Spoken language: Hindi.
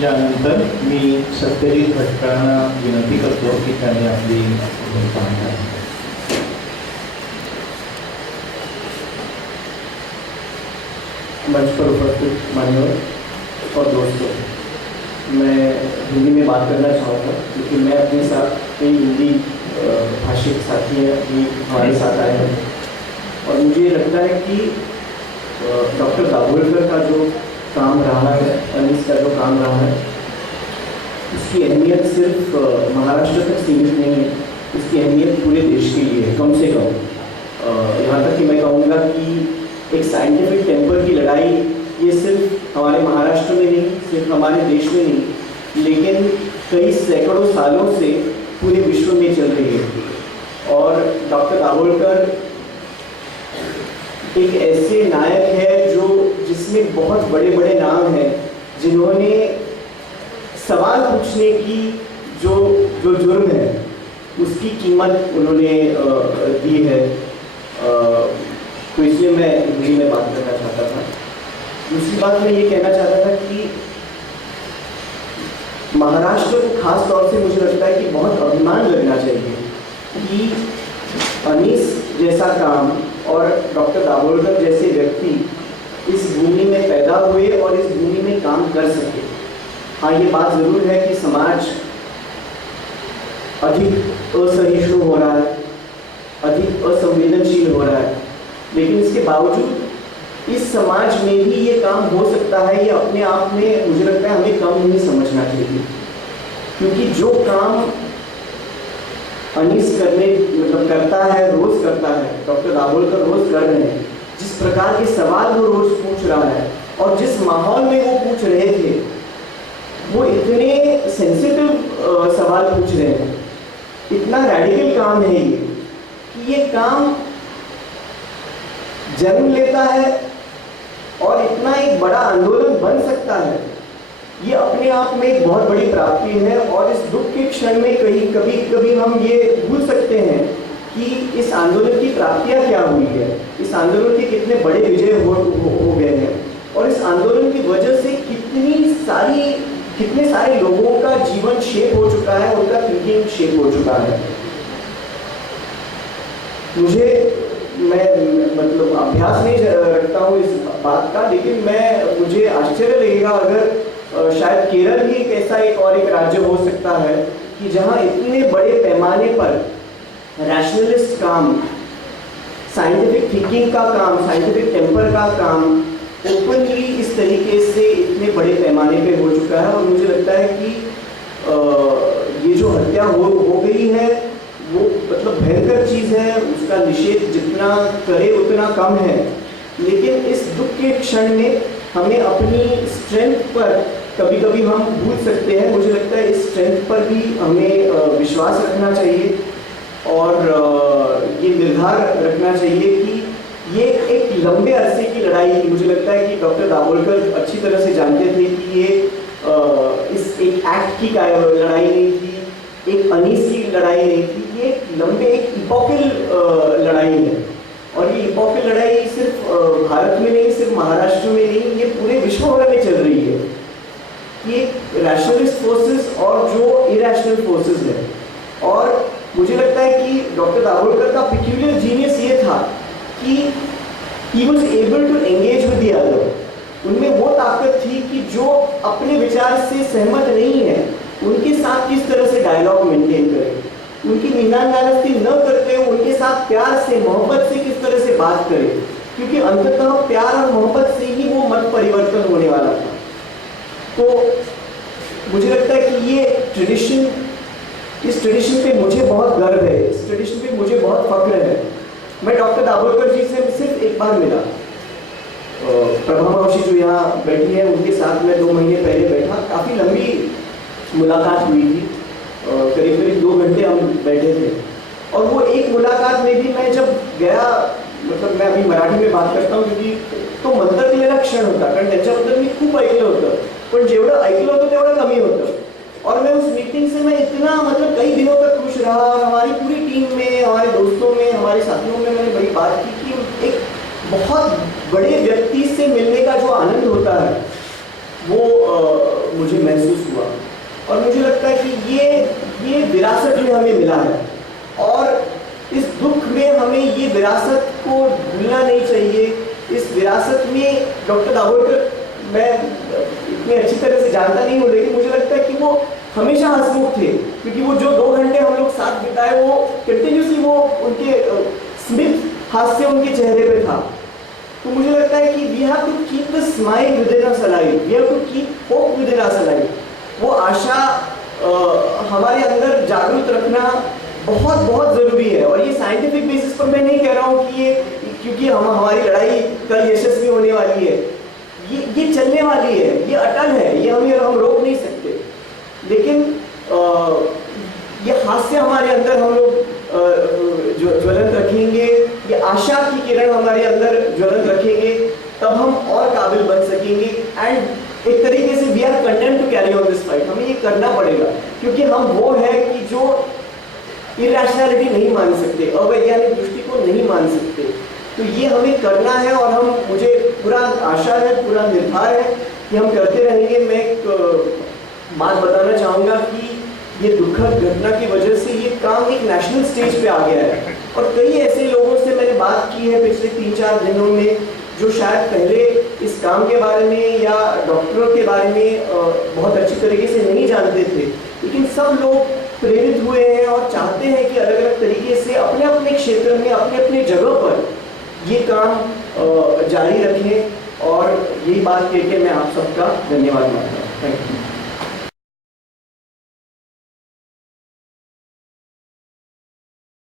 यानंतर मी सत्यजित भटकळांना विनंती करतो की त्यांनी आपली भूमिका मांडावी. मंच पर उपस्थित मान्यवर और दोस्तों, मैं हिंदी में बात करना चाहूँगा क्योंकि मैं अपने साथ कई हिंदी भाषिक साथी हैं भी हमारे साथ आए हैं और मुझे लगता है कि डॉक्टर दाभोलकर का जो काम रहा है, अनीस का जो काम रहा है, उसकी अहमियत सिर्फ महाराष्ट्र तक सीमित नहीं है, उसकी अहमियत पूरे देश के लिए है. कम से कम यहाँ तक कि मैं कहूँगा कि एक साइंटिफिक टेम्पर की लड़ाई ये सिर्फ हमारे महाराष्ट्र में नहीं, सिर्फ हमारे देश में नहीं, लेकिन कई सैकड़ों सालों से पूरे विश्व में चल रही है. और डॉक्टर दाभोलकर एक ऐसे नायक है जिसमें बहुत बड़े बड़े नाम हैं, जिन्होंने सवाल पूछने की जो जुर्म है उसकी कीमत उन्होंने दी है. तो इसलिए मैं हिंदी में बात करना चाहता था. दूसरी बात मैं ये कहना चाहता था कि महाराष्ट्र को खास तौर से मुझे लगता है कि बहुत अभिमान लगना चाहिए कि अनीस जैसा काम और डॉक्टर दाभोलकर जैसे व्यक्ति इस भूमि में पैदा हुए और इस भूमि में काम कर सके. हाँ, ये बात ज़रूर है कि समाज अधिक असहिष्णु हो रहा है, अधिक असंवेदनशील हो रहा है, लेकिन इसके बावजूद इस समाज में भी ये काम हो सकता है. ये अपने आप में मुझे लगता है हमें कम नहीं समझना चाहिए, क्योंकि जो काम अनीस करता है, रोज करता है, डॉक्टर दाभोलकर रोज कर रहे हैं, जिस प्रकार के सवाल वो रोज पूछ रहा है और जिस माहौल में वो पूछ रहे थे, वो इतने सेंसिटिव सवाल पूछ रहे हैं, इतना रेडिकल काम है ये कि ये काम जन्म लेता है और इतना एक बड़ा आंदोलन बन सकता है. ये अपने आप में एक बहुत बड़ी प्राप्ति है. और इस दुख के क्षण में कभी हम ये भूल सकते हैं कि इस आंदोलन की प्राप्तियां क्या हुई है, इस आंदोलन के कितने बड़े विजय हो गए हैं और इस आंदोलन की वजह से कितने सारे लोगों का जीवन शेप हो चुका है, उनका थिंकिंग शेप हो चुका है. मैं अभ्यास नहीं रखता हूँ इस बात का, लेकिन मुझे आश्चर्य लगेगा अगर शायद केरल भी एक राज्य हो सकता है कि जहाँ इतने बड़े पैमाने पर रैशनलिस्ट काम, साइंटिफिक थिंकिंग का काम, साइंटिफिक टेम्पर का काम ओपनली इस तरीके से इतने बड़े पैमाने पे हो चुका है. और मुझे लगता है कि ये जो हत्या हो गई है वो भयंकर चीज़ है. उसका निषेध जितना करे उतना कम है, लेकिन इस दुख के क्षण में हमें अपनी स्ट्रेंथ पर कभी हम भूल सकते हैं. मुझे लगता है इस स्ट्रेंथ पर भी हमें विश्वास रखना चाहिए और ये निर्धार रखना चाहिए कि ये एक लंबे अरसे की लड़ाई थी. मुझे लगता है कि डॉक्टर दाभोलकर अच्छी तरह से जानते थे कि ये इस एक एक्ट की लड़ाई नहीं थी, एक अनीस की लड़ाई नहीं थी, ये एक इपोकल लड़ाई है. और ये इपोकल लड़ाई सिर्फ भारत में नहीं, सिर्फ महाराष्ट्र में नहीं, ये पूरे विश्व भर में चल रही है. ये रैशनलिस्ट फोर्सेस और जो इरेशनल फोर्सेस है. और मुझे लगता है कि डॉक्टर दाभोलकर का पिक्यूलियर जीनियस ये था कि he was able to engage with the other. उनमें वो ताकत थी कि जो अपने विचार से सहमत नहीं है उनके साथ किस तरह से डायलॉग मेंटेन करें, उनकी मीनानदारस्ती न करते हुए उनके साथ प्यार से, मोहब्बत से किस तरह से बात करें, क्योंकि अंततः प्यार और मोहब्बत से ही वो मत परिवर्तन होने वाला था. तो मुझे लगता है कि ये इस ट्रेडिशन पे मुझे बहुत गर्व है, इस ट्रेडिशन पे मुझे बहुत फख्र है. मैं डॉक्टर दाभोलकर जी से सिर्फ एक बार मिला. प्रभा मावशी जो यहाँ बैठी है उनके साथ मैं 2 महीने पहले बैठा. काफ़ी लंबी मुलाकात हुई थी, करीब 2 घंटे हम बैठे थे. और वो एक मुलाकात में भी मैं जब गया, मैं अभी मराठी में बात करता हूँ क्योंकि तो मंतरलेला क्षण होता, कारण त्याच्याबद्दल मी खूप ऐकलं होतं, पण जेवढं ऐकलं होतं तेवढं कमी होतं. और मैं उस मीटिंग से मैं इतना कई दिनों तक खुश रहा. और हमारी पूरी टीम में, हमारे दोस्तों में, हमारे साथियों में मैंने बड़ी बात की कि एक बहुत बड़े व्यक्ति से मिलने का जो आनंद होता है वो मुझे महसूस हुआ। और मुझे लगता है कि ये विरासत में हमें मिला है, और इस दुख में हमें ये विरासत को भूलना नहीं चाहिए। इस विरासत में डॉक्टर दाभोलकर मैं इतनी अच्छी तरह से जानता नहीं हूँ, लेकिन मुझे लगता है कि वो हमेशा हंसमुख थे, क्योंकि वो जो 2 घंटे हम लोग साथ बिताए वो कंटिन्यूसली वो उनके स्मित हास्य उनके चेहरे पे था। तो मुझे लगता है कि we have to keep the smile within us alive, we have to keep hope within us alive. वो आशा हमारे अंदर जागरूक रखना बहुत बहुत ज़रूरी है। और ये साइंटिफिक बेसिस पर मैं नहीं कह रहा हूँ कि ये क्योंकि हमारी लड़ाई कल यशस्वी होने वाली है, ये चलने वाली है, ये अटल है, ये हम रोक नहीं सकते। लेकिन ये हास्य हमारे अंदर हम लोग ज्वलंत रखेंगे, ये आशा की किरण हमारे अंदर ज्वलंत रखेंगे, तब हम और काबिल बन सकेंगे। एंड एक तरीके से we are content to carry on this fight, हमें ये करना पड़ेगा, क्योंकि हम वो है कि जो इरेशनैलिटी नहीं मान सकते, अवैज्ञानिक दृष्टिकोण नहीं मान सकते। तो ये हमें करना है, और मुझे पूरा आशा है, पूरा निर्धार है कि हम करते रहेंगे। मैं एक बात बताना चाहूँगा कि ये दुखद घटना की वजह से ये काम एक नेशनल स्टेज पे आ गया है, और कई ऐसे लोगों से मैंने बात की है पिछले 3-4 दिनों में जो शायद पहले इस काम के बारे में या डॉक्टरों के बारे में बहुत अच्छी तरीके से नहीं जानते थे, लेकिन सब लोग प्रेरित हुए हैं और चाहते हैं कि अलग अलग तरीके से अपने अपने क्षेत्र में, अपने अपने जगह पर ये काम जारी रखें। और यही बात कह के मैं आप सबका धन्यवाद मानता हूँ। Thank you.